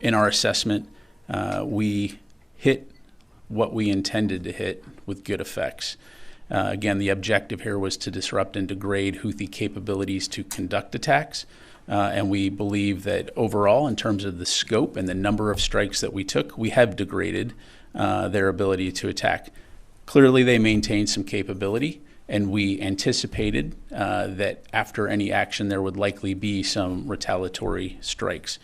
in our assessment, we hit what we intended to hit with good effects. Again, the objective here was to disrupt and degrade Houthi capabilities to conduct attacks. And we believe that overall, in terms of the scope and the number of strikes that we took, we have degraded their ability to attack. Clearly, they maintained some capability, and we anticipated that after any action, there would likely be some retaliatory strikes.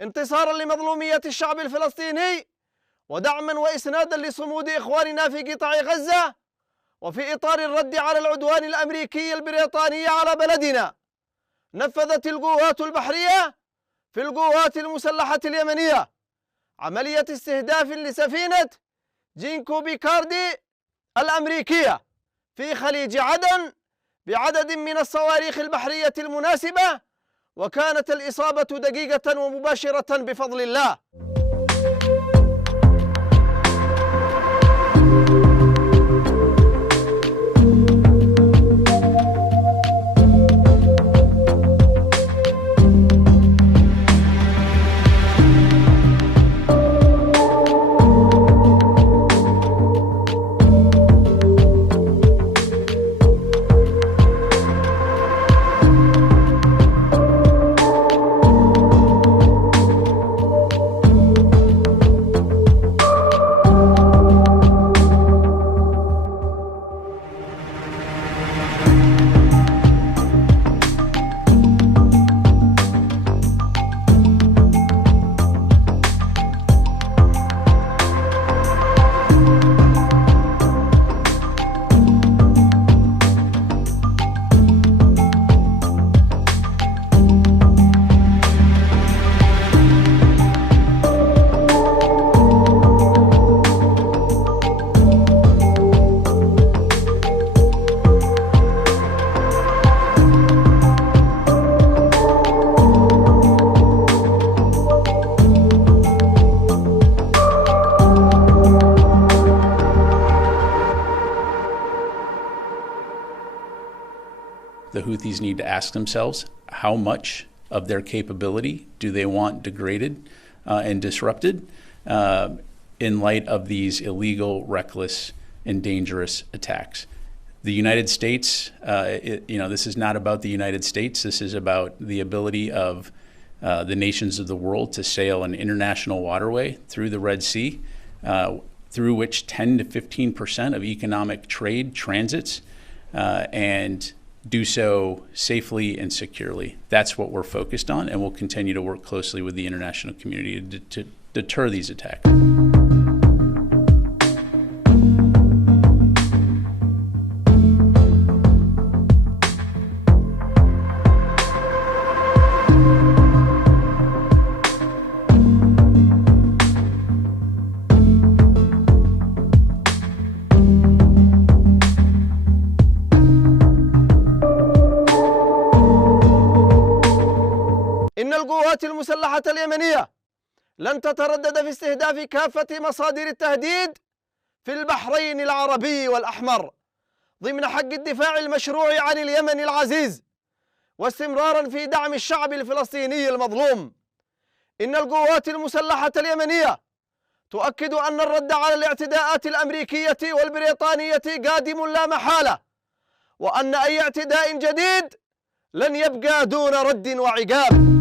انتصارا لمظلومية الشعب الفلسطيني ودعما وإسنادا لصمود إخواننا في قطاع غزة، وفي إطار الرد على العدوان الأمريكي البريطاني على بلدنا، نفذت القوات البحرية في القوات المسلحة اليمنية عملية استهداف لسفينة جينكو بيكاردي الأمريكية في خليج عدن بعدد من الصواريخ البحرية المناسبة، وكانت الإصابة دقيقة ومباشرة بفضل الله. The Houthis need to ask themselves, how much of their capability do they want degraded and disrupted in light of these illegal, reckless, and dangerous attacks? The United States, this is not about the United States. This is about the ability of the nations of the world to sail an international waterway through the Red Sea, through which 10 to 15% of economic trade transits, and do so safely and securely. That's what we're focused on, and we'll continue to work closely with the international community to deter these attacks. إن القوات المسلحة اليمنية لن تتردد في استهداف كافة مصادر التهديد في البحرين العربي والأحمر ضمن حق الدفاع المشروع عن اليمن العزيز، واستمرارا في دعم الشعب الفلسطيني المظلوم. إن القوات المسلحة اليمنية تؤكد أن الرد على الاعتداءات الأمريكية والبريطانية قادم لا محالة، وأن أي اعتداء جديد لن يبقى دون رد وعقاب.